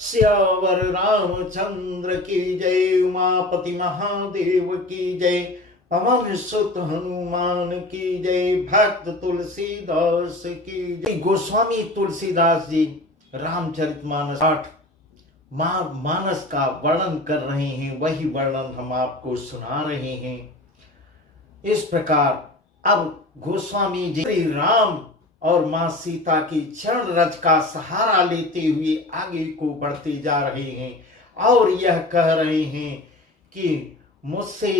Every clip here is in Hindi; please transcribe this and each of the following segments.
सियावर रामचंद्र की जय, उमापति महादेव की जय, पवन सुत हनुमान की जय, भक्त तुलसीदास की जय। गोस्वामी तुलसीदास जी रामचरितमानस 8 मानस का वर्णन कर रहे हैं, वही वर्णन हम आपको सुना रहे हैं। इस प्रकार अब गोस्वामी जी श्री राम और मां सीता की चरण रज का सहारा लेते हुए आगे को बढ़ते जा रहे हैं और यह कह रहे हैं कि मुझसे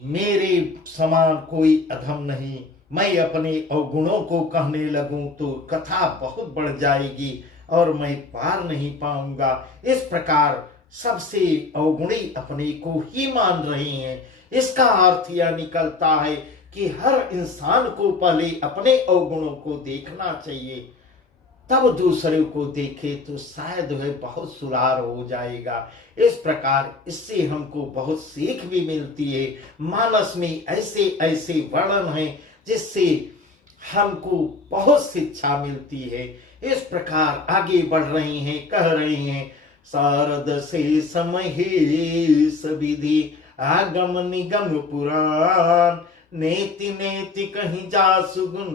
मेरे समान कोई अधम नहीं। मैं अपने अवगुणों को कहने लगूं तो कथा बहुत बढ़ जाएगी और मैं पार नहीं पाऊंगा। इस प्रकार सबसे अवगुणी अपने को ही मान रहे हैं। इसका अर्थ यह निकलता है कि हर इंसान को पहले अपने अवगुणों को देखना चाहिए, तब दूसरे को देखे तो शायद वह बहुत सुधार हो जाएगा। इस प्रकार इससे हमको बहुत सीख भी मिलती है। मानस में ऐसे ऐसे वर्णन हैं जिससे हमको बहुत शिक्षा मिलती है। इस प्रकार आगे बढ़ रहे हैं, कह रहे हैं, शारद से समहेश विधि आगम निगम पुराण, नेति नेति कहीं जा सुगुन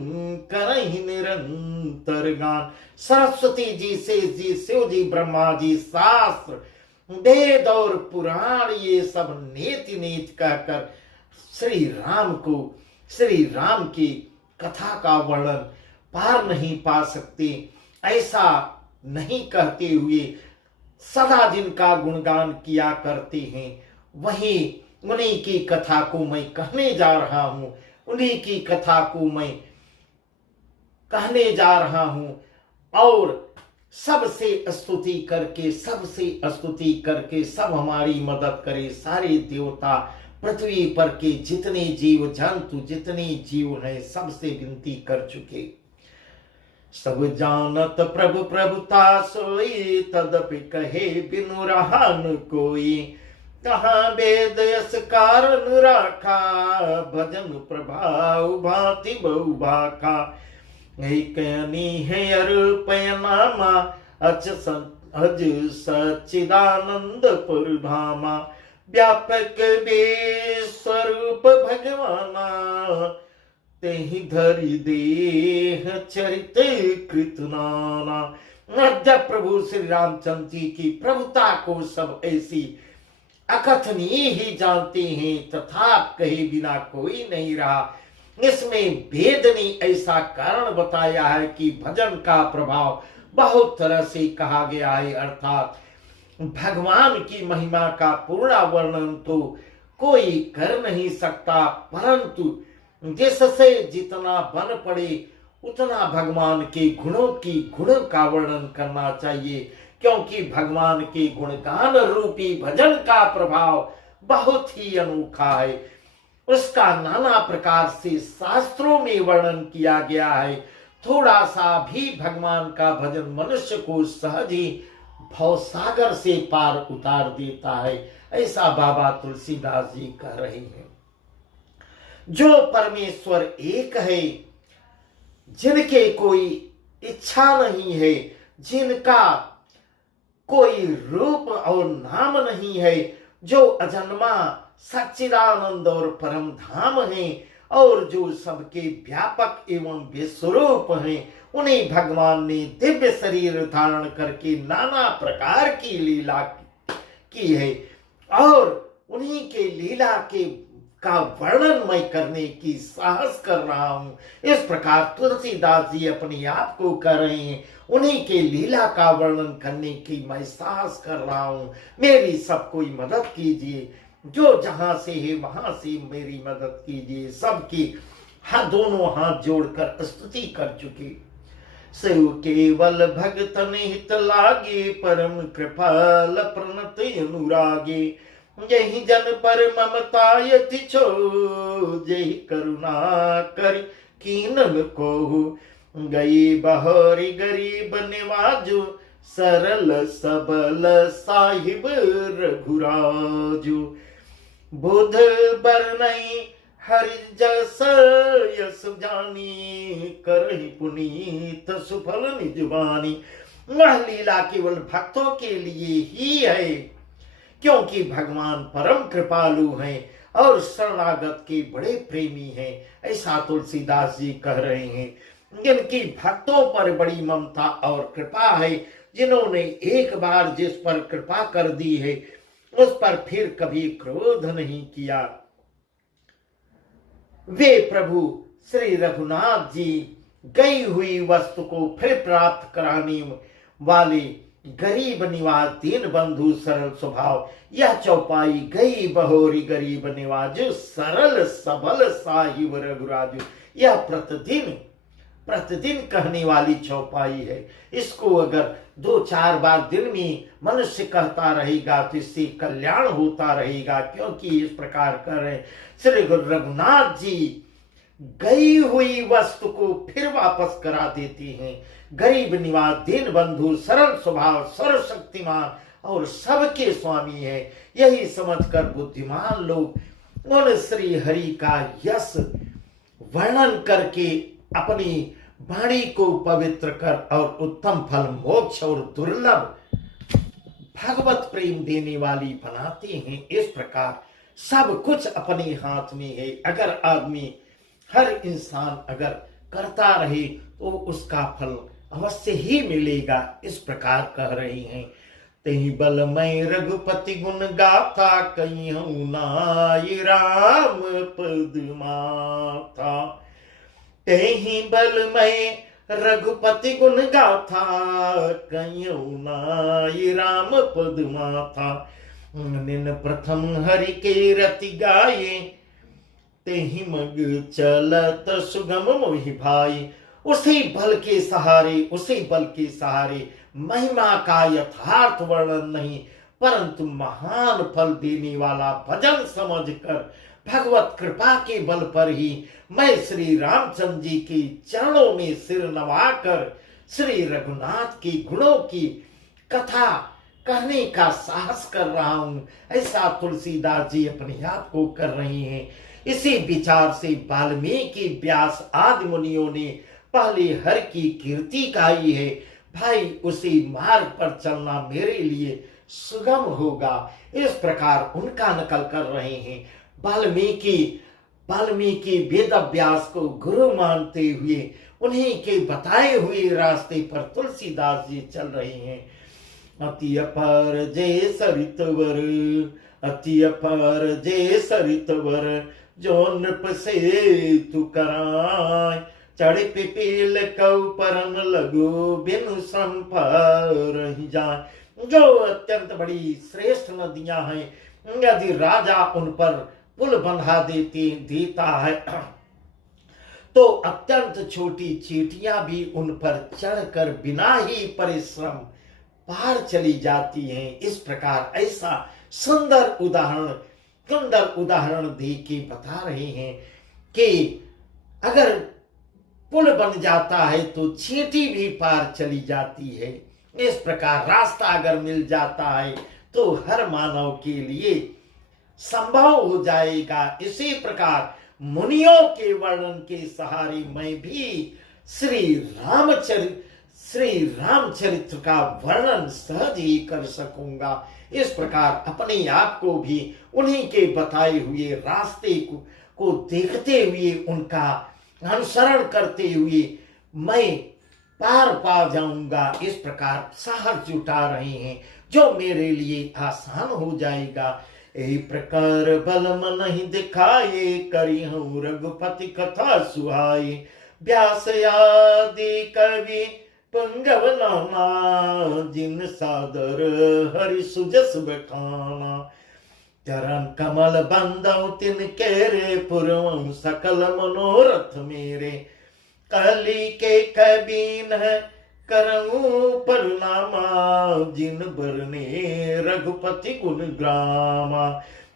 करहि निरंतर गान। सरस्वती जी, शेष जी, शिव जी, ब्रह्मा जी, शास्त्र, वेद और पुराण ये सब नेति नेति कहकर श्री राम की कथा का वर्णन पार नहीं पा सकते। ऐसा नहीं कहते हुए सदा जिनका गुणगान किया करते हैं, वही उन्हीं की कथा को मैं कहने जा रहा हूं, उन्हीं की कथा को मैं कहने जा रहा हूं और सबसे स्तुति करके सब हमारी मदद करे। सारे देवता, पृथ्वी पर के जितने जीव जंतु, जितने जीव हैं, सबसे विनती कर चुके। सब जानत प्रभु प्रभुता सोई, तदपि कहे बिनु रहा न कोई। कहाँ वेद यस कारण राखा, भजन प्रभाव भांति बहु भाखा। एक है अरूपयनामा, अज सच्चिदानंद पुरधामा। व्यापक वे स्वरूप भगवाना, तेहि धरि देह चरित कृत नाना। जब प्रभु श्री रामचंद्र जी की प्रभुता को सब ऐसी अकथनीय ही जानते हैं, तथा कहे बिना कोई नहीं रहा। इसमें वेद ने ऐसा कारण बताया है कि भजन का प्रभाव बहुत तरह से कहा गया है, अर्थात भगवान की महिमा का पूर्ण वर्णन तो कोई कर नहीं सकता, परंतु जिससे जितना बन पड़े उतना भगवान के गुणों का वर्णन करना चाहिए, क्योंकि भगवान के गुणगान रूपी भजन का प्रभाव बहुत ही अनोखा है। उसका नाना प्रकार से शास्त्रों में वर्णन किया गया है। थोड़ा सा भी भगवान का भजन मनुष्य को सहज ही भवसागर से पार उतार देता है, ऐसा बाबा तुलसीदास जी कह रहे हैं। जो परमेश्वर एक है, जिनके कोई इच्छा नहीं है, जिनका कोई रूप और नाम नहीं है, जो अजन्मा सच्चिदानंद और परम धाम है और जो सबके व्यापक एवं विस्वरूप हैं, उन्हें भगवान ने दिव्य शरीर धारण करके नाना प्रकार की लीला की है और उन्हीं के लीला का वर्णन मैं करने की साहस कर रहा हूं। इस प्रकार तुलसीदास जी अपने आप को कर रहे हैं, उन्हीं के लीला का वर्णन करने की मैं साहस कर रहा हूं। मेरी सब कोई मदद कीजिए, जो जहां से है वहां से मेरी मदद कीजिए। सबकी दोनों हाथ जोड़कर स्तुति कर चुके। शिव केवल भगतन हित लागे, परम कृपाल प्रणत अनुरागे। यही जन पर ममता यति छो, यही करुणा कर कीनन को। गई बहोरी गरीब निवाजो, सरल सबल साहिब रघुराजो। बुध बरनई हरि जस यस जानी, करहि पुनीत सुफल निज बानी। वह लीला केवल भक्तों के लिए ही है, क्योंकि भगवान परम कृपालु हैं और शरणागत के बड़े प्रेमी हैं। ऐसा तुलसीदास जी कह रहे हैं। जिनकी भक्तों पर बड़ी ममता और कृपा है, जिन्होंने एक बार जिस पर कृपा कर दी है उस पर फिर कभी क्रोध नहीं किया, वे प्रभु श्री रघुनाथ जी गई हुई वस्तु को फिर प्राप्त कराने वाले गरीब निवाज दीन बंधु सरल स्वभाव। यह चौपाई गई बहोरी गरीब निवाजु सरल सबल साहिब रघुराजु। यह प्रतिदिन प्रतिदिन कहने वाली चौपाई है। इसको अगर 2-4 बार दिन में मनुष्य कहता रहेगा तो इससे कल्याण होता रहेगा, क्योंकि इस प्रकार कर रहे श्री गुरु रघुनाथ जी गई हुई वस्तु को फिर वापस करा देती हैं। गरीब निवाज दीन बंधु सरल स्वभाव सर्वशक्तिमान और सबके स्वामी है। यही समझकर बुद्धिमान लोग उन श्री हरि का यश वर्णन करके अपनी वाणी को पवित्र कर और उत्तम फल मोक्ष और दुर्लभ भगवत प्रेम देने वाली बनाते हैं। इस प्रकार सब कुछ अपने हाथ में है। अगर आदमी हर इंसान अगर करता रहे तो उसका फल अवश्य ही मिलेगा। इस प्रकार कह रही हैं। तेहि बल मैं रघुपति गुण गाथा कहियौ नाई राम पद माथा। तेहि बल मैं रघुपति गुण गाथा कहियौ नाई राम पद माथा। निन प्रथम हरि के रति गाये तेहि मग चलत सुगम मोहि भाई। उसी बल के सहारे महिमा का यथार्थ वर्णन नहीं, परंतु महान फल देने वाला भजन समझकर भगवत कृपा के बल पर ही मैं श्री रामचंद्र जी के चरणों में सिर नवाकर श्री रघुनाथ के गुणों की कथा कहने का साहस कर रहा हूं। ऐसा तुलसीदास जी अपने आप को कर रही हैं। इसी विचार से वाल्मीकि व्यास आदि मुनियों ने पहले हर की कीर्ति गाई है। भाई उसी मार्ग पर चलना मेरे लिए सुगम होगा। इस प्रकार उनका नकल कर रहे हैं। वाल्मीकि वेद व्यास को गुरु मानते हुए उन्हीं के बताए हुए रास्ते पर तुलसीदास जी चल रहे हैं। अति अपार जय सरितवर, अति अपार जय सरितवर, जो नृप से तू कराय। चढ़ पिपील कौ परम लगो बिनु श्रम पर जाए। जो अत्यंत बड़ी श्रेष्ठ नदियां हैं, यदि राजा उन पर पुल बंधा देता है तो अत्यंत छोटी चींटियां भी उन पर चढ़कर बिना ही परिश्रम पार चली जाती हैं। इस प्रकार ऐसा सुंदर उदाहरण दे के बता रहे हैं कि अगर पुल बन जाता है तो चींटी भी पार चली जाती है। इस प्रकार रास्ता अगर मिल जाता है तो हर मानव के लिए संभव हो जाएगा। इसी प्रकार मुनियों के वर्णन के सहारे मैं भी श्री रामचरित्र का वर्णन सहज ही कर सकूंगा। इस प्रकार अपने आप को भी उन्हीं के बताए हुए रास्ते को देखते हुए उनका अनुसरण करते हुए मैं पार पा जाऊंगा। इस प्रकार साहस जुटा रहे हैं जो मेरे लिए आसान हो जाएगा। ए प्रकार बल मन नहीं दिखाए, करी हूँ रघुपति कथा सुहाई। व्यास आदि कवि पंगव नामा, जिन सादर हरि सुजस बखाना। चरण कमल बंदौ तिन केरे, पुरवं सकल मनोरथ मेरे। कली के कबीन करऊं परनामा, जिन बरने रघुपति गुण ग्रामा।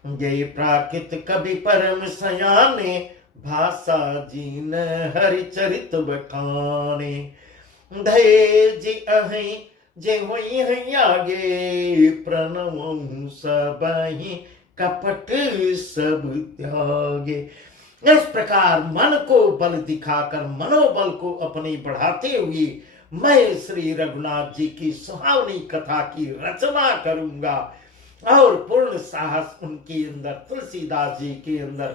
जय प्राकृत कवि परम सयाने, भाषा जिन हरि चरित बखाने। धये जी अहि जे होई हैं आगे, प्रणवं सबहि कपट सब त्यागे। इस प्रकार मन को बल दिखाकर मनोबल को अपने बढ़ाते हुए मैं श्री रघुनाथ जी की सुहावनी कथा की रचना करूंगा। और पूर्ण साहस उनके अंदर, तुलसीदास जी के अंदर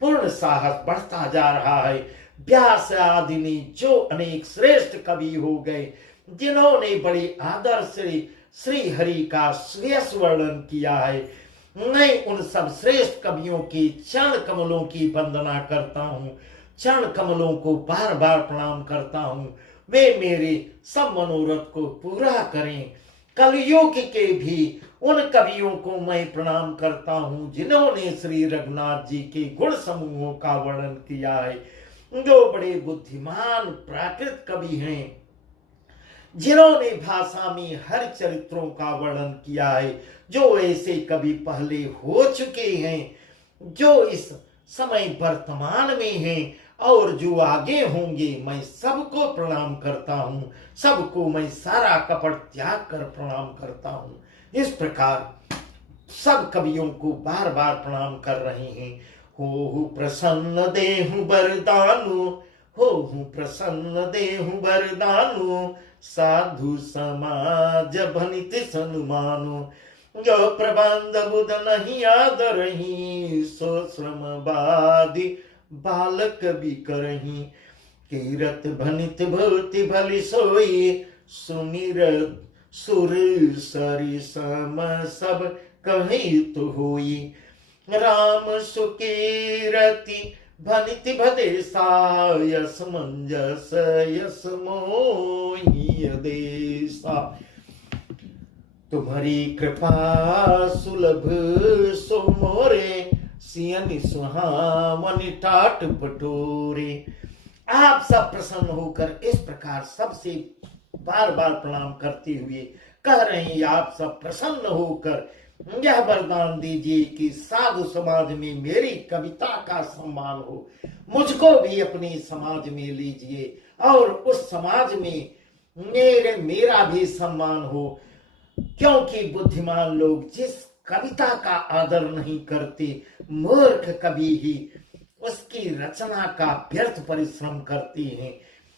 पूर्ण साहस बढ़ता जा रहा है। व्यास आदि ने जो अनेक श्रेष्ठ कवि हो गए, जिन्होंने बड़े आदर से श्री हरि का श्रेयस वर्णन किया है, मैं उन सब श्रेष्ठ कवियों के चरण कमलों की वंदना करता हूँ, चरण कमलों को बार बार प्रणाम करता हूँ। वे मेरे सब मनोरथ को पूरा करें। कलयुग के भी उन कवियों को मैं प्रणाम करता हूँ जिन्होंने श्री रघुनाथ जी के गुण समूहों का वर्णन किया है, जो बड़े बुद्धिमान प्राकृत कवि हैं, जिन्होंने भाषा में हर चरित्रों का वर्णन किया है, जो ऐसे कवि पहले हो चुके हैं, जो इस समय वर्तमान में हैं और जो आगे होंगे। मैं सबको प्रणाम करता हूँ, सबको मैं सारा कपट त्याग कर प्रणाम करता हूँ। इस प्रकार सब कवियों को बार बार प्रणाम कर रहे हैं। हो प्रसन्न देहु बरदानु, हो प्रसन्न देहु बरदानु, साधु समाज भनित सन्मानु, जो प्रबंध बुध नहीं आदरही, सो श्रम बादि बालक भी करही, कीरत भनित भूति भली सोई, सुमिर सुर सरि सम सब कही तो होई, राम सुकीरति भनित भदेसा, यस मंजस यस मोहि देसा, तुम्हारी कृपा सुलभ सो मोरे, सियनि सुहावनि टाट पटोरे। आप सब प्रसन्न होकर इस प्रकार सबसे बार बार प्रणाम करते हुए कह रहे हैं, आप सब प्रसन्न होकर यह वरदान दीजिए कि साधु समाज में मेरी कविता का सम्मान हो, मुझको भी अपने समाज में लीजिए और उस समाज में मेरा भी सम्मान हो। क्योंकि बुद्धिमान लोग जिस कविता का आदर नहीं करते, मूर्ख कवि ही उसकी रचना का व्यर्थ परिश्रम करते हैं।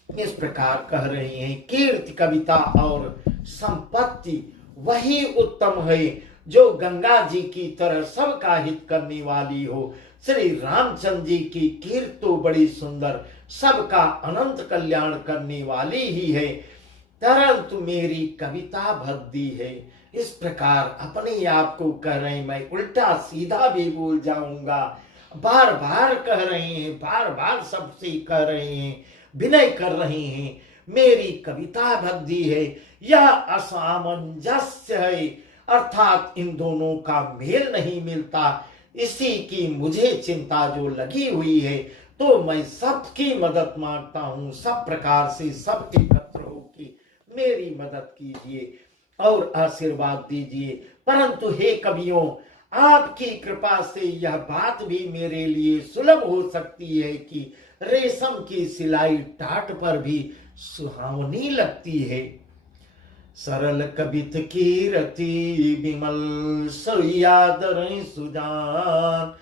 इस प्रकार कह रहे हैं, कीर्ति कविता और संपत्ति वही उत्तम है जो गंगा जी की तरह सबका हित करने वाली हो। श्री रामचंद्र जी की कीर्ति तो बड़ी सुंदर, सबका अनंत कल्याण करने वाली ही है, परंतु मेरी कविता भद्दी है। इस प्रकार अपने आप को कह रहे हैं, मैं उल्टा सीधा भी बोल जाऊंगा। बार बार कह रहे हैं, बार बार सबसे कह रहे हैं, विनय कर रहे हैं, मेरी कविता भद्दी है, यह असामंजस्य है, अर्थात इन दोनों का मेल नहीं मिलता। इसी की मुझे चिंता जो लगी हुई है, तो मैं सबकी मदद मांगता हूँ, सब प्रकार से सब एकत्र होकर मेरी मदद कीजिए और आशीर्वाद दीजिए। परंतु हे कवियों, आपकी कृपा से यह बात भी मेरे लिए सुलभ हो सकती है कि रेशम की सिलाई टाट पर भी सुहावनी लगती है। सरल कवित की रति विमल सोयादर सुजान,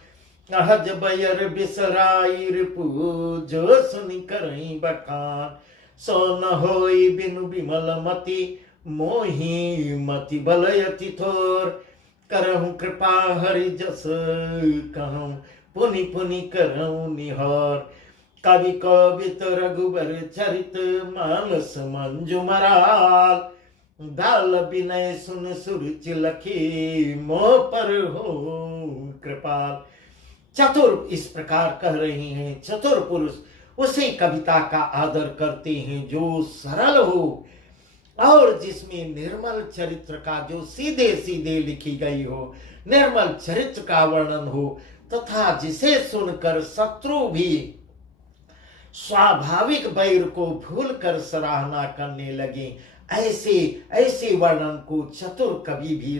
अहज बयर बिसराइर पूजो सुनि करई बखान, सो न होई बिनु विमल मति, मोहि मति बलयति थोर, करहु कृपा हरि जस कहूं, पुनि पुनि करहु निहार, कवि कवित रघुबर चरित मानस मंजु मराल, दाल विनय सुन सुरुचि लखी, मोह पर हो कृपाल। चतुर इस प्रकार कह रहे हैं, चतुर पुरुष उसी कविता का आदर करते हैं जो सरल हो और जिसमें निर्मल चरित्र का, जो सीधे सीधे लिखी गई हो, निर्मल चरित्र का वर्णन हो, तथा जिसे सुनकर शत्रु भी स्वाभाविक वैर को भूलकर सराहना करने लगे। ऐसे वर्णन को चतुर कवि भी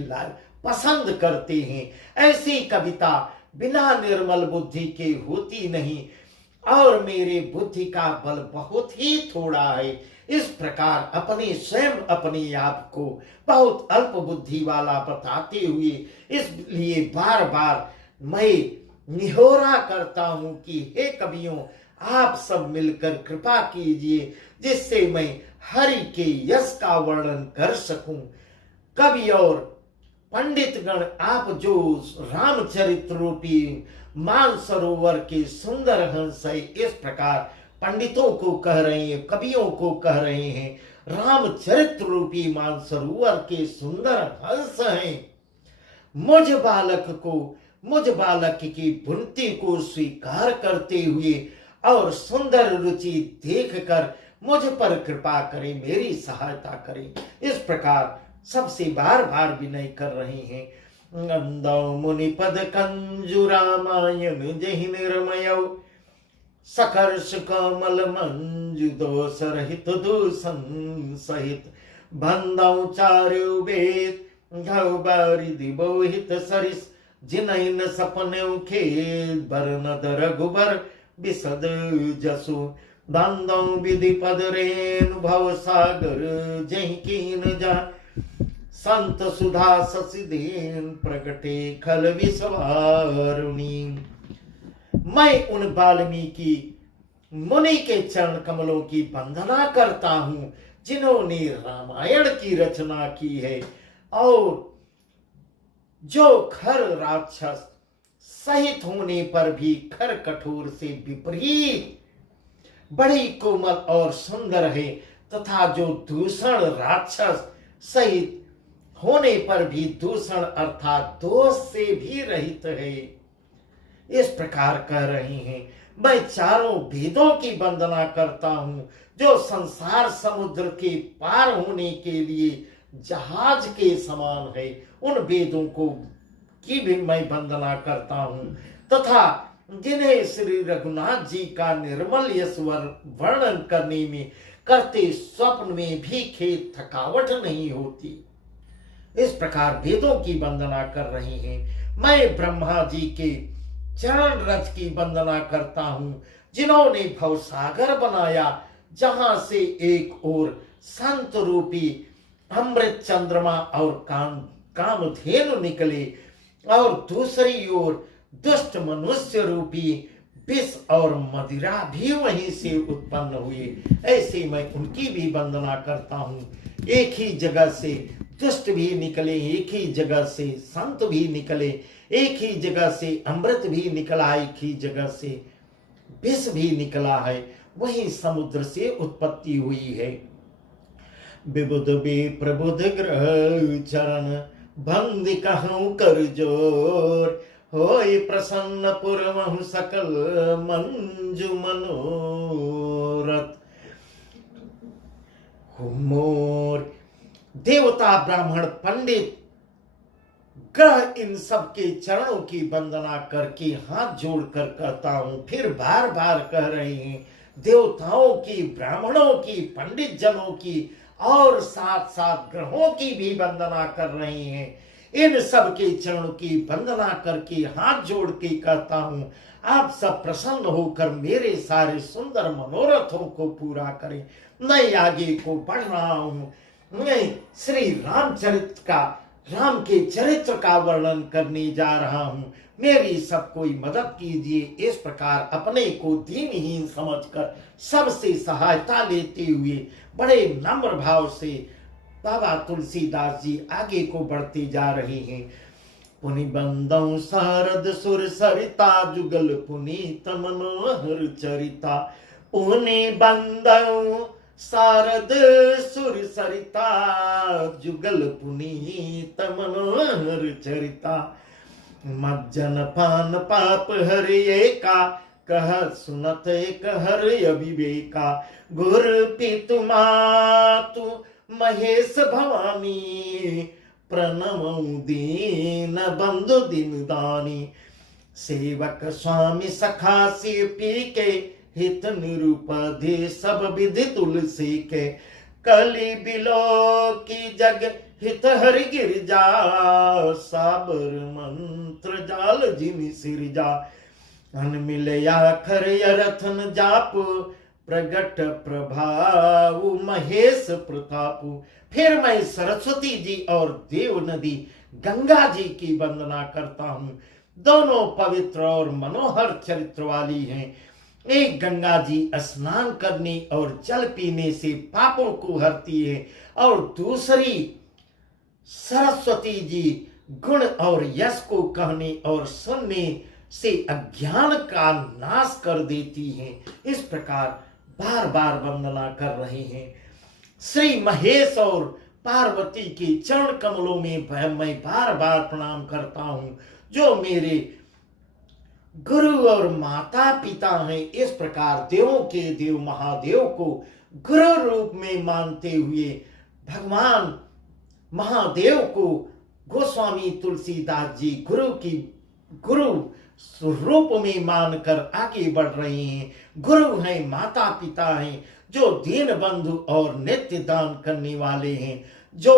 पसंद करते हैं। ऐसी कविता बिना निर्मल बुद्धि के होती नहीं और मेरे बुद्धि का बल बहुत ही थोड़ा है। इस प्रकार अपने स्वयं अपने आप को बहुत अल्प बुद्धि वाला बताते हुए इसलिए बार बार मैं निहोरा करता हूं कि हे कवियों, आप सब मिलकर कृपा कीजिए जिससे मैं हरि के यश का वर्णन कर सकूं। कवि और पंडितगण, आप जो रामचरित्र रूपी मानसरोवर के सुंदर हंस है, इस प्रकार पंडितों को कह रहे हैं, कवियों को कह रहे हैं, रामचरित्र रूपी मानसरोवर के सुंदर हंस हैं। मुझ बालक की बुनती को स्वीकार करते हुए और सुंदर रुचि देखकर मुझ पर कृपा करें, मेरी सहायता करें। इस प्रकार सबसे बार बार विनय कर रहे हैं। नंदौ मुनिपद कंजु रामायण जहि निर्मय, सकर्ष कमल मंजु दोष रहित दूषण सहित, बंदौ चारु वेद घौ बारिधि बोहित सरिस, जिनैन सपनेउ खेद बरनद रघुबर बिसद जसु, बंदौ विधि पद रेणु भव सागर जहि कीन जा, संत सुधा ससिदेन प्रगटे खल विसवारुणी। मैं उन वाल्मीकि मुनि के चरण कमलों की वंदना करता हूं जिन्होंने रामायण की रचना की है, और जो खर राक्षस सहित होने पर भी खर कठोर से विपरीत बड़ी कोमल और सुंदर है, तथा जो दूषण राक्षस सहित होने पर भी दूषण अर्थात दोष से भी रहित है। इस प्रकार कह रहे हैं। मैं चारों वेदों की वंदना करता हूं जो संसार समुद्र के पार होने के लिए जहाज के समान है। उन वेदों को की भी मैं वंदना करता हूं, तथा जिन्हें श्री रघुनाथ जी का निर्मल यश वर्णन करने में करते स्वप्न में भी खेद थकावट नहीं होती। इस प्रकार वेदों की वंदना कर रहे हैं। मैं ब्रह्मा जी के चरण रथ की वंदना करता हूं जिन्होंने भवसागर बनाया, जहां से एक ओर संत रूपी अमृत चंद्रमा और कामधेनु निकले और दूसरी ओर दुष्ट मनुष्य रूपी विष और मदिरा भी वहीं से उत्पन्न हुए। ऐसे मैं उनकी भी वंदना करता हूं। एक ही जगह से दुष्ट भी निकले, एक ही जगह से संत भी निकले, एक ही जगह से अमृत भी निकला, एक ही जगह से विष भी निकला है। वही समुद्र से उत्पत्ति हुई है। विबुध प्रबुध ग्रह चरण बंद कहूं कर जोर, होय प्रसन्न पुरमहु सकल मंजु मनोरथ। मोर देवता ब्राह्मण पंडित ग्रह इन सब के चरणों की वंदना करके हाथ जोड़कर कहता हूं। फिर बार बार कह रहे हैं, देवताओं की, ब्राह्मणों की, पंडित जनों की और साथ साथ ग्रहों की भी वंदना कर रहे हैं। इन सब के चरणों की वंदना करके हाथ जोड़ के कहता हूं, आप सब प्रसन्न होकर मेरे सारे सुंदर मनोरथों को पूरा करें। मैं आगे को बढ़ रहा हूं। मैं श्री राम के चरित्र का वर्णन करने जा रहा हूं। मेरी सब कोई मदद कीजिए। इस प्रकार अपने को दीनहीन समझकर सबसे सहायता लेते हुए बड़े नम्र भाव से बाबा तुलसीदास जी आगे को बढ़ते जा रहे हैं। पुनि बंदौ शारद सुर सरिता जुगल पुनीत मनोहर चरिता, पुनि बंदौ शारद सुर सरिता जुगल पुनीत मनोहर चरिता, मज्जन पान पाप हरिये का कह सुनत एक हर अविवेका, गुर पितु मातु महेश भवानी, प्रणमौ दीन बंधु दिन दानी, सेवक स्वामी सखा पी के हित निरुपधि सब विधि तुलसी के, कली बिलो की जग हित हरि गिरजा, साबर मंत्र जाल जिन सिरजा, अन मिलया खर रथन जापु, प्रगट प्रभाव महेश प्रतापु। फिर मैं सरस्वती जी और देव नदी गंगा जी की वंदना करता हूँ। दोनों पवित्र और मनोहर चरित्र वाली हैं। एक गंगा जी स्नान करने और जल पीने से पापों को हरती है, और दूसरी सरस्वती जी गुण और यश को कहने और सुनने से अज्ञान का नाश कर देती हैं। इस प्रकार बार बार वंदना कर रहे हैं। श्री महेश और पार्वती के चरण कमलों में मैं बार बार प्रणाम करता हूं, जो मेरे गुरु और माता पिता हैं। इस प्रकार देवों के देव महादेव को गुरु रूप में मानते हुए भगवान महादेव को गोस्वामी तुलसीदास जी गुरु स्वरूप में मानकर आगे बढ़ रहे हैं। गुरु हैं, माता पिता हैं, जो दीन बंधु और नित्य दान करने वाले हैं, जो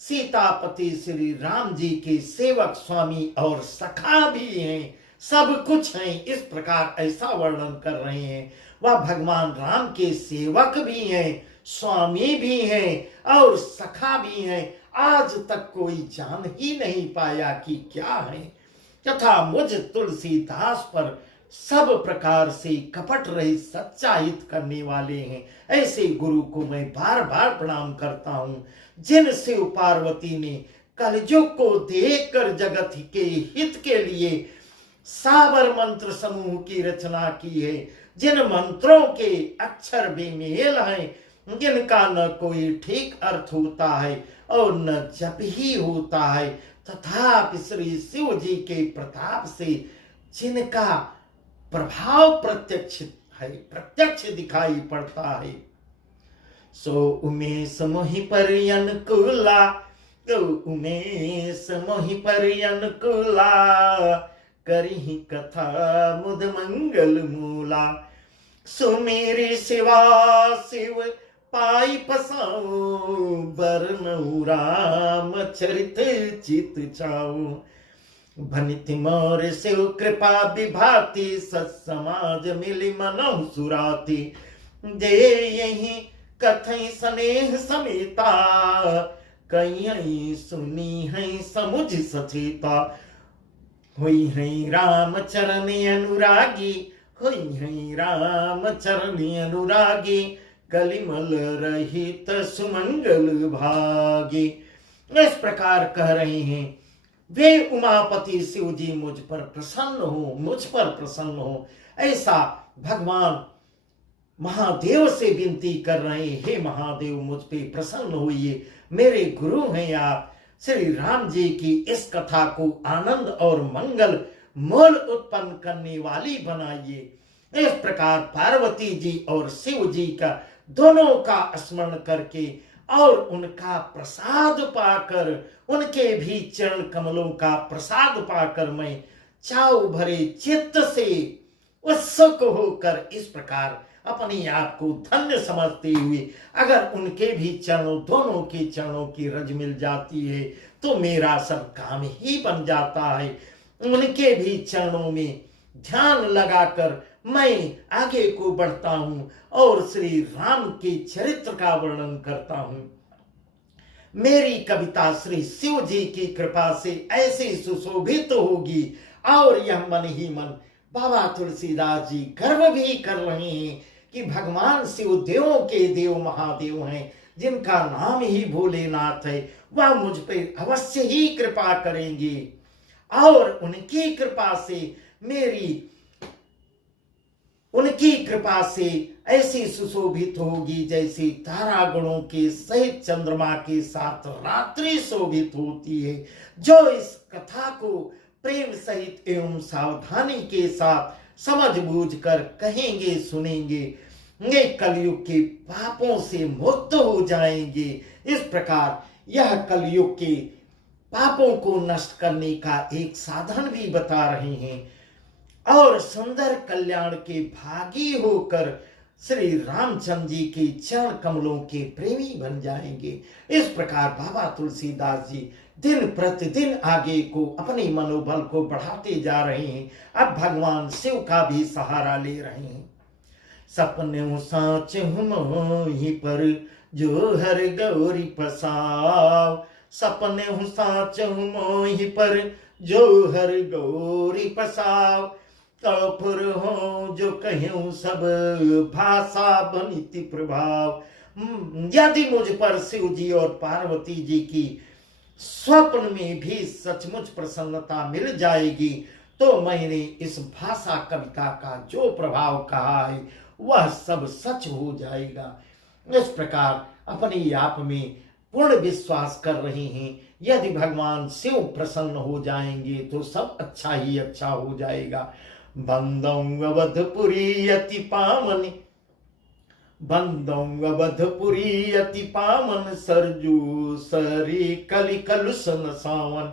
सीतापति श्री राम जी के सेवक स्वामी और सखा भी हैं, सब कुछ हैं। इस प्रकार ऐसा वर्णन कर रहे हैं। वह भगवान राम के सेवक भी हैं, स्वामी भी हैं और सखा भी हैं। आज तक कोई जान ही नहीं पाया कि क्या है। तथा मुझ तुलसीदास पर सब प्रकार से कपट रहित सच्चा हित करने वाले हैं। ऐसे गुरु को मैं बार बार प्रणाम करता हूं, जिन शिव पार्वती ने कलयुग को देखकर जगत के हित के लिए साबर मंत्र समूह की रचना की है, जिन मंत्रों के अक्षर बेमेल हैं, जिनका न कोई ठीक अर्थ होता है और न जप ही होता है, तथापि श्री शिव जी के प्रताप से जिनका प्रभाव प्रत्यक्ष दिखाई पड़ता है, सो उमेश मोहि पर अनुकूला, तो उमेश मोहि पर अनुकूला, करिहि कथा मुद मंगल मूला। सुमेरी शिवा शिव पाई पसाओ, बरनऊ राम चरित चित चाओ। भनिति मोर शिव कृपा विभाति, सत्समाज मिली मनहु सुराति। जे यही कथई स्नेह समेता, कहीं सुनी है समुझ सचेता। हुई है राम चरण अनुरागी, हुई है राम चरण अनुरागी, कलिमल रहित सुमंगल भागी। इस प्रकार कह रहे हैं, वे उमापति शिव जी मुझ पर प्रसन्न हो, ऐसा भगवान महादेव से विनती कर रहे हैं। हे महादेव, मुझ पे प्रसन्न होइए, मेरे गुरु हैं आप। श्री राम जी की इस कथा को आनंद और मंगल मोल उत्पन्न करने वाली बनाइए। इस प्रकार पार्वती जी और शिव जी का दोनों का स्मरण करके और उनका प्रसाद पाकर, उनके भी चरण कमलों का प्रसाद पाकर मैं चाव भरे चित्त से उत्सुक होकर इस प्रकार अपने आप को धन्य समझते हुए, अगर उनके भी चरणों, दोनों के चरणों की रज मिल जाती है तो मेरा सब काम ही बन जाता है। उनके भी चरणों में ध्यान लगाकर मैं आगे को बढ़ता हूं और श्री राम के चरित्र का वर्णन करता हूं। मेरी कविता श्री शिव जी की कृपा से ऐसे सुशोभित होगी और यह मन ही मन बाबा तुलसीदास जी गर्व भी कर रहे हैं कि भगवान शिव देवों के देव महादेव हैं, जिनका नाम ही भोलेनाथ है। वह मुझ पर अवश्य ही कृपा करेंगे और उनकी कृपा से ऐसी सुशोभित होगी जैसे तारा गणों के सहित चंद्रमा के साथ रात्रि शोभित होती है। जो इस कथा को प्रेम सहित एवं सावधानी के साथ समझ बूझ कर कहेंगे, सुनेंगे, वे कलयुग के पापों से मुक्त हो जाएंगे। इस प्रकार यह कलयुग के पापों को नष्ट करने का एक साधन भी बता रहे हैं और सुंदर कल्याण के भागी होकर श्री रामचंद्र जी के चरण कमलों के प्रेमी बन जाएंगे। इस प्रकार बाबा तुलसीदास जी दिन प्रतिदिन आगे को अपने मनोबल को बढ़ाते जा रहे हैं। अब भगवान शिव का भी सहारा ले रहे हैं। सपने साच मोहि पर जो हर गौरी पसाव, सपने साच मोहि पर जो हर गौरी पसाव। कपुर हो जो कहूं सब भाषा बनिति प्रभाव। यदि मुझ पर शिव जी और पार्वती जी की स्वप्न में भी सचमुच प्रसन्नता मिल जाएगी तो मैंने इस भाषा कविता का जो प्रभाव कहा है वह सब सच हो जाएगा। इस प्रकार अपने आप में पूर्ण विश्वास कर रहे हैं, यदि भगवान शिव प्रसन्न हो जाएंगे तो सब अच्छा ही अच्छा हो जाएगा। बंदौ अवधपुरी अति पावन, बंदौ अवधपुरी अति पावन, सरजू सरी कलि कलुष न सावन।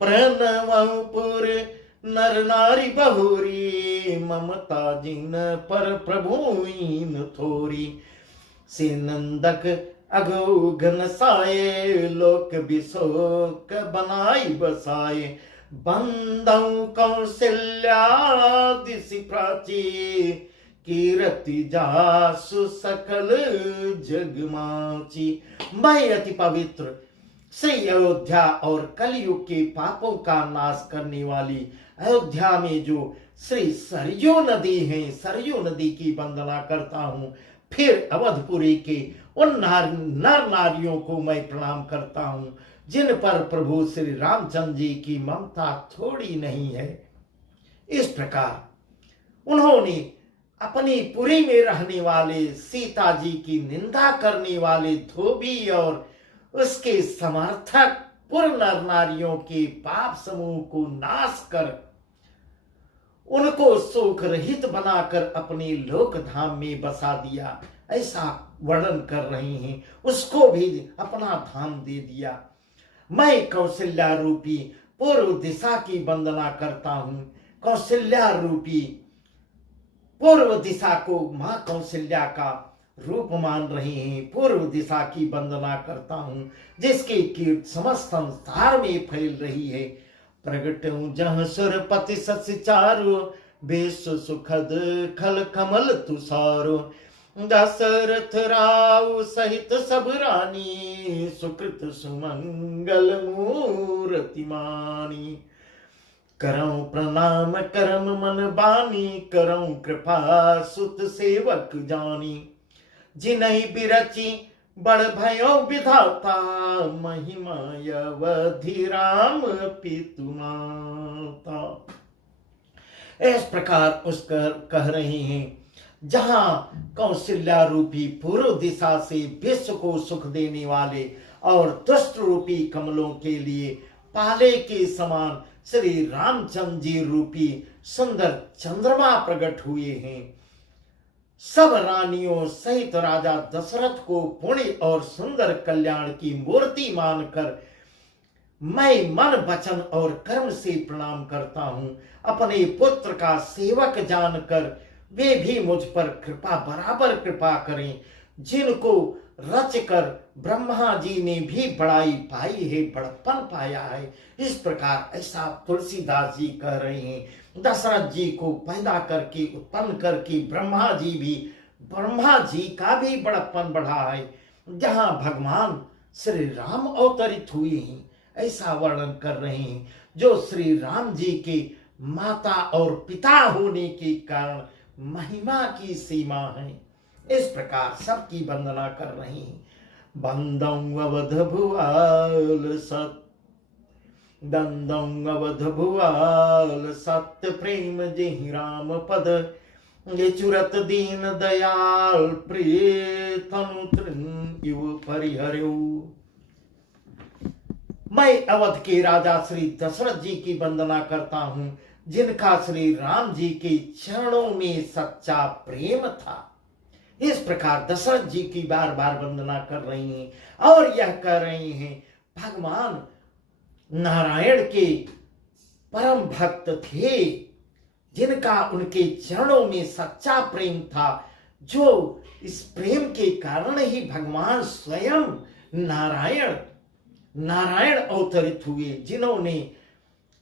प्रणवपुर नर नारी बहुरी, ममता जिन पर प्रभुइन थोरी। से नंदक अघो घन साये, लोक विशोक बनाई बसाए। बंदौ कौशल्या दिशि प्राची, कीरति जासु सकल जगमाची। मैं अति पवित्र श्री अयोध्या और कलयुग के पापों का नाश करने वाली अयोध्या में जो श्री सरयू नदी है, सरयू नदी की वंदना करता हूँ। फिर अवधपुरी के उन नर नारियों को मैं प्रणाम करता हूँ जिन पर प्रभु श्री रामचंद्र जी की ममता थोड़ी नहीं है। इस प्रकार उन्होंने अपनी पुरी में रहने वाले सीता जी की निंदा करने वाले धोबी और उसके समर्थक पुर नर नारियों के पाप समूह को नाश कर उनको शोक रहित बनाकर अपने लोक धाम में बसा दिया, ऐसा वर्णन कर रहे हैं। उसको भी अपना धाम दे दिया। मैं कौशल्या रूपी पूर्व दिशा की वंदना करता हूँ। कौशल्या रूपी पूर्व दिशा को मां कौशल्या का रूप मान रहे हैं। पूर्व दिशा की वंदना करता हूँ जिसकी कीर्ति समस्त संसार में फैल रही है। प्रगटूं जहाँ सुरपति सच चारु, विश्व सुखद खल कमल तुषारो। दशरथ राव सहित सब रानी, सुकृत सुमंगल मूर्ति मानी। करऊं प्रणाम करम मन बानी, करऊं कृपा सुत सेवक जानी। जिन्हि बिरची बड़ भयो विधाता, महिमा अवधि राम पितु माता। इस प्रकार उस कह रहे हैं, जहां कौशल्या रूपी पूर्व दिशा से विश्व को सुख देने वाले और दुष्ट रूपी कमलों के लिए पाले के समान श्री रामचंद्र जी रूपी सुंदर चंद्रमा प्रकट हुए हैं। सब रानियों सहित राजा दशरथ को पुण्य और सुंदर कल्याण की मूर्ति मानकर मैं मन वचन और कर्म से प्रणाम करता हूँ। अपने पुत्र का सेवक जानकर वे भी मुझ पर कृपा बराबर कृपा करें। जिनको रचकर ब्रह्मा जी ने भी बड़ाई पाई है, बड़प्पन पाया है। इस प्रकार ऐसा तुलसीदास जी कह रहे हैं। दशरथ जी को पैदा करके उत्पन्न करके ब्रह्मा जी का भी बड़प्पन बढ़ा है। जहाँ भगवान श्री राम अवतरित हुए हैं, ऐसा वर्णन कर रहे हैं। जो श्री राम जी के माता और पिता होने के कारण महिमा की सीमा है। इस प्रकार सबकी वंदना कर रहे हैं। बंदौ अवध भुआल सत, दंदौ अवध भुआल सत्य प्रेम जेहि राम पद। ये चुरत दीन दयाल प्रिय तनु तृण युव परिहर्यु। मैं अवध के राजा श्री दशरथ जी की वंदना करता हूँ जिनका श्री राम जी के चरणों में सच्चा प्रेम था। इस प्रकार दशरथ जी की बार बार वंदना कर रही हैं और यह कह रही हैं, भगवान नारायण के परम भक्त थे जिनका उनके चरणों में सच्चा प्रेम था। जो इस प्रेम के कारण ही भगवान स्वयं नारायण अवतरित हुए, जिन्होंने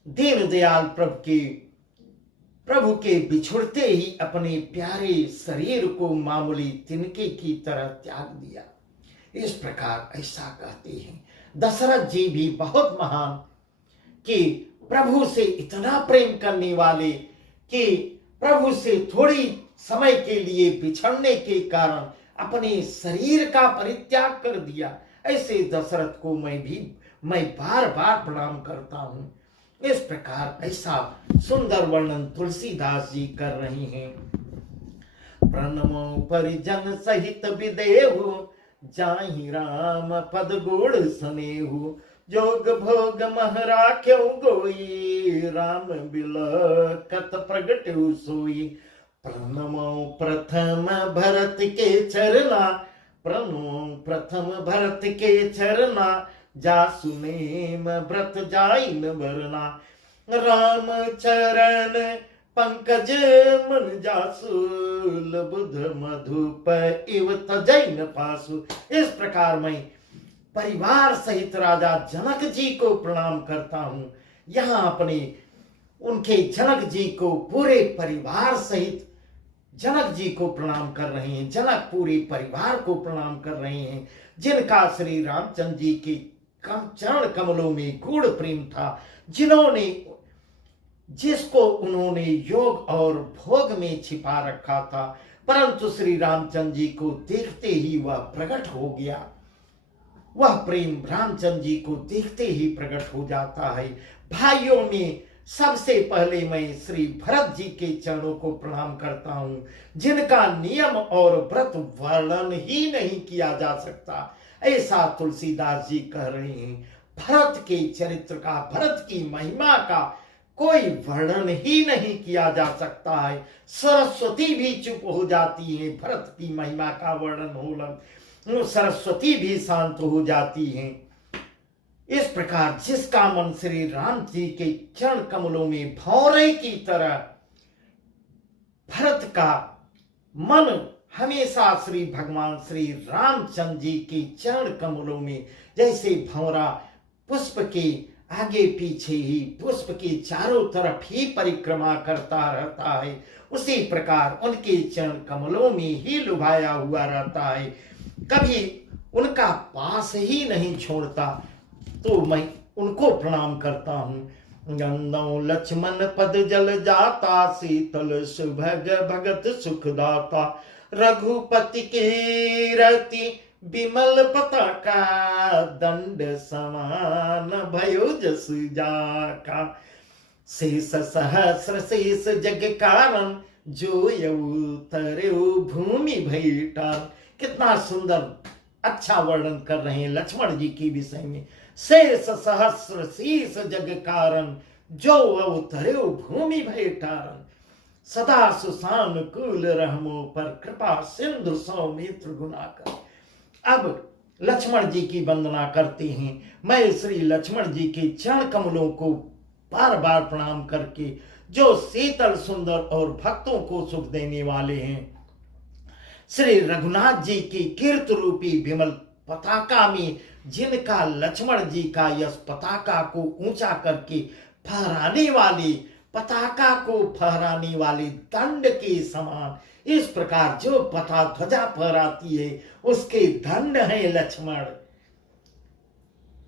दीनदयाल प्रभु के बिछुड़ते ही अपने प्यारे शरीर को मामूली तिनके की तरह त्याग दिया। इस प्रकार ऐसा कहते हैं। दशरथ जी भी बहुत महान कि प्रभु से इतना प्रेम करने वाले कि प्रभु से थोड़ी समय के लिए बिछड़ने के कारण अपने शरीर का परित्याग कर दिया, ऐसे दशरथ को मैं बार बार प्रणाम करता हूं। इस प्रकार ऐसा सुंदर वर्णन तुलसीदास जी कर रहे हैं। प्रणमो परिजन सहित विदेहु, जाहि राम पद गुण सनेहु, जोग भोग मह राख्यउ गोई, राम बिलखत प्रगट्यु सोई। प्रणमो प्रथम भरत के चरना, प्रणमो प्रथम भरत के चरना, जासु नेम व्रत जाइन वरना, राम चरण पंकज मन जासु, बुध मधुप इव तजैन पासु। इस प्रकार मैं परिवार सहित राजा जनक जी को प्रणाम करता हूं। यहाँ अपने उनके जनक जी को पूरे परिवार सहित जनक जी को प्रणाम कर रहे हैं, जनक पूरे परिवार को प्रणाम कर रहे हैं, जिनका श्री रामचंद्र जी के चरण कमलों में गूढ़ प्रेम था, जिसको उन्होंने योग और भोग में छिपा रखा था, परंतु श्री रामचंद्र जी को देखते ही वह प्रकट हो गया। वह प्रेम रामचंद्र जी को देखते ही प्रकट हो जाता है। भाइयों में सबसे पहले मैं श्री भरत जी के चरणों को प्रणाम करता हूं, जिनका नियम और व्रत वर्णन ही नहीं किया जा सकता, ऐसा तुलसीदास जी कह रहे हैं। भरत के चरित्र का, भरत की महिमा का कोई वर्णन ही नहीं किया जा सकता है। सरस्वती भी चुप हो जाती है भरत की महिमा का वर्णन हो, सरस्वती भी शांत हो जाती हैं। इस प्रकार जिसका मन श्री राम जी के चरण कमलों में भौरे की तरह, भरत का मन हमेशा श्री भगवान श्री रामचंद्र जी के चरण कमलों में जैसे भौरा पुष्प के आगे पीछे ही, पुष्प के चारों तरफ ही परिक्रमा करता रहता है, उसी प्रकार उनके चरण कमलों में ही लुभाया हुआ रहता है, कभी उनका पास ही नहीं छोड़ता। तो मैं उनको प्रणाम करता हूँ। गंदौ लक्ष्मण पद जल जाता, शीतल सुभग भगत सुखदाता, रघुपति की रति विमल पताका, दंड समान भयो जस जाका, शेष सहस्र शेष जग कारण, जो यऊ तरऊ भूमि भैटा। कितना सुंदर अच्छा वर्णन कर रहे हैं लक्ष्मण जी की विषय में। शेष सहस्र शीस जग कारण, जो अवतरे भूमि भय टारन, सदा सुसानुकूल रहमो पर, कृपा सिंधु सौमित्र गुणाकर। अब लक्ष्मण जी की वंदना करते हैं। मैं श्री लक्ष्मण जी के चरण कमलों को बार बार प्रणाम करके, जो शीतल सुंदर और भक्तों को सुख देने वाले हैं, श्री रघुनाथ जी की कीर्त रूपी विमल पताका में, जिनका लक्ष्मण जी का यश पताका को ऊंचा करके फहराने वाली, पताका को फहराने वाली दंड के समान, इस प्रकार जो पता ध्वजा फहराती है उसके दंड है लक्ष्मण।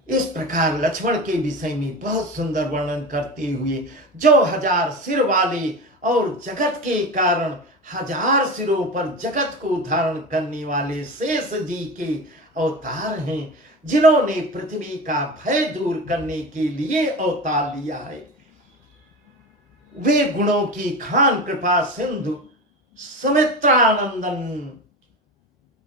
इस प्रकार लक्ष्मण के विषय में बहुत सुंदर वर्णन करते हुए, जो 1000 सिर वाले और जगत के कारण 1000 सिरों पर जगत को धारण करने वाले शेष जी के अवतार हैं, जिन्होंने पृथ्वी का भय दूर करने के लिए अवतार लिया है। वे गुणों की खान कृपा सिंधु सुमित्रानंदन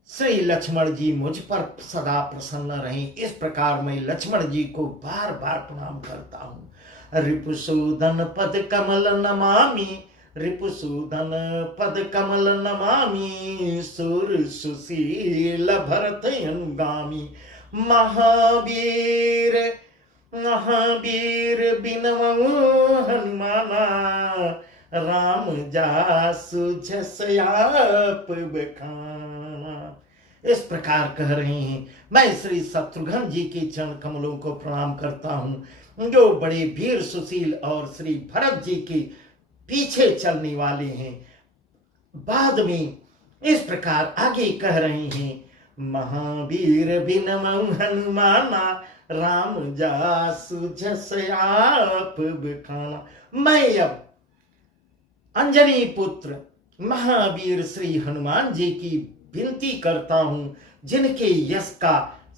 श्री लक्ष्मण जी मुझ पर सदा प्रसन्न रहें। इस प्रकार मैं लक्ष्मण जी को बार बार प्रणाम करता हूं। रिपुसूदन पद कमल नमामि, रिपुसूदन पद कमल नमामि, सुर सुशील भरत अनुगामी, महावीर महावीर बिनवऊ हनुमाना, राम जासु झसयाप बखाना। इस प्रकार कह रहे हैं। मैं श्री शत्रुघ्न जी के चरण कमलों को प्रणाम करता हूं, जो बड़े वीर सुशील और श्री भरत जी के पीछे चलने वाले हैं। बाद में इस प्रकार आगे कह रहे हैं, महावीर बिनमऊ हनुमाना, राम जासु झसयाप बखाना। मैं अब अंजनी पुत्र महावीर श्री हनुमान जी की विनती करता हूं, जिनके यश का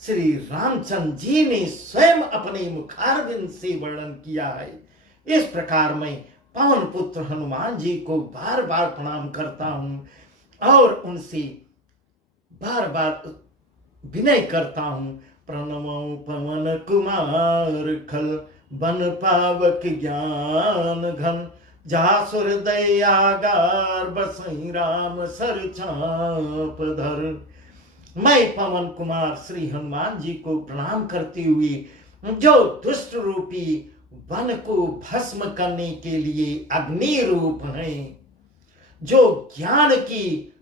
श्री रामचंद्र जी ने स्वयं अपने मुखारविंद से वर्णन किया है। इस प्रकार मैं पवन पुत्र हनुमान जी को बार बार प्रणाम करता हूं और उनसे बार बार विनय करता हूं। प्रणमो पवन कुमार खल, बन पावक ज्ञान घन, जासुर दयागार बसई राम सर चाप धर। मैं पवन कुमार श्री हनुमान जी को प्रणाम करते हुए, जो दुष्ट रूपी वन को भस्म करने के लिए अग्नि रूप हैं, जो ज्ञान की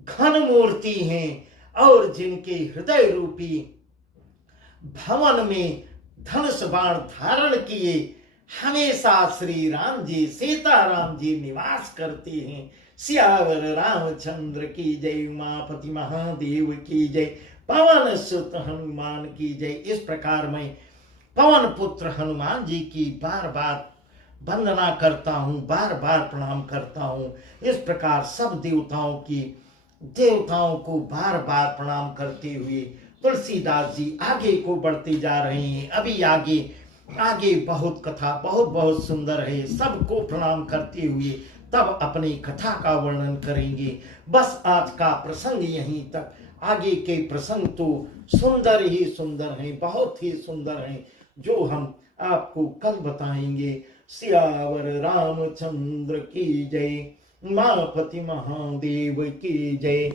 घन मूर्ति हैं और जिनके हृदय रूपी भवन में धनुष बाण धारण किए हमेशा श्री राम जी सीताराम जी निवास करते हैं। सियावर रामचंद्र की जय, उमापति महादेव की जय, पवन सुत हनुमान की जय। इस प्रकार मैं पवन पुत्र हनुमान जी की बार बार वंदना करता हूँ, बार बार प्रणाम करता हूँ। इस प्रकार सब देवताओं को बार बार प्रणाम करते हुए तुलसीदास जी आगे को बढ़ते जा रहे हैं। अभी आगे बहुत कथा बहुत सुंदर है, सबको प्रणाम करते हुए तब अपनी कथा का वर्णन करेंगे। बस आज का प्रसंग यहीं तक, आगे के प्रसंग तो सुंदर ही सुंदर हैं, बहुत ही सुंदर हैं, जो हम आपको कल बताएंगे। सियावर रामचंद्र की जय, उमापति महादेव की जय।